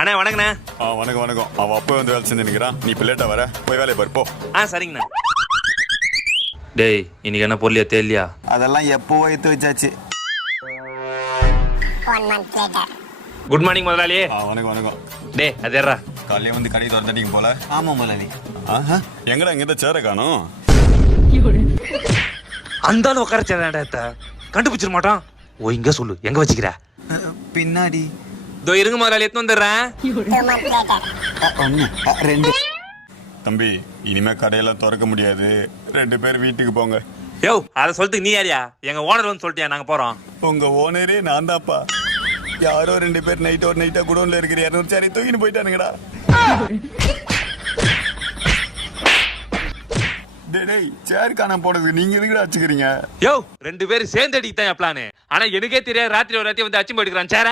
அண்ணா வணக்கண்ணே. ஆ வணக்கம் வணக்கம். அவன் அப்போ வந்து வேலை செஞ்சு நிற்கிறான் நீ இப்போ லேட்டாக வர. போய் வேலையை பாரு போ. ஆ சரிங்கண்ணா. டேய் இன்னைக்கு என்ன பொருளியா தெரியலையா அதெல்லாம் எப்போ எடுத்து வச்சாச்சு. குட் மார்னிங் முதலாளி. ஆ வணக்கம் வணக்கம். டேய் அது ஏறா. காலையிலே வந்து கடை திறந்துட்டீங்க போல. ஆமா முதலாளி. ஆஹா எங்கடா இங்கே சேர காணும்? அந்த அளவு உட்காரச்சா கண்டுபிடிச்சிட மாட்டான். ஓ இங்க சொல்லு. எங்க வச்சுக்கிற? பின்னாடி. இதோ இருங்க முதலாளி எடுத்து வந்துடுறேன். ரெண்டு தம்பி இனிமே கடையெல்லாம் திறக்க முடியாது. ரெண்டு பேர் வீட்டுக்கு போங்க. யோ அதை சொல்லிட்டு நீ யாரியா? எங்க ஓனர் வந்து சொல்லிட்டியா நாங்க போறோம். உங்க ஓனரே நான் தான்ப்பா. யாரோ ரெண்டு பேர் நைட் ஒரு நைட்டா குடோன்ல இருக்கிற இரநூறு சாரி தூக்கிட்டு போயிட்டானுங்கடா. டேய் சேர் காணாம போனதுக்கு நீங்க எதுக்குடா வச்சுக்கிறீங்க யோ ரெண்டு பேரும் சேர்ந்து என் பிளானு ஆனா எனக்கே தெரியாது ராத்திரி ஒரு ராத்திரி வந்து அச்சும் போயிடுக்கிறான் சேர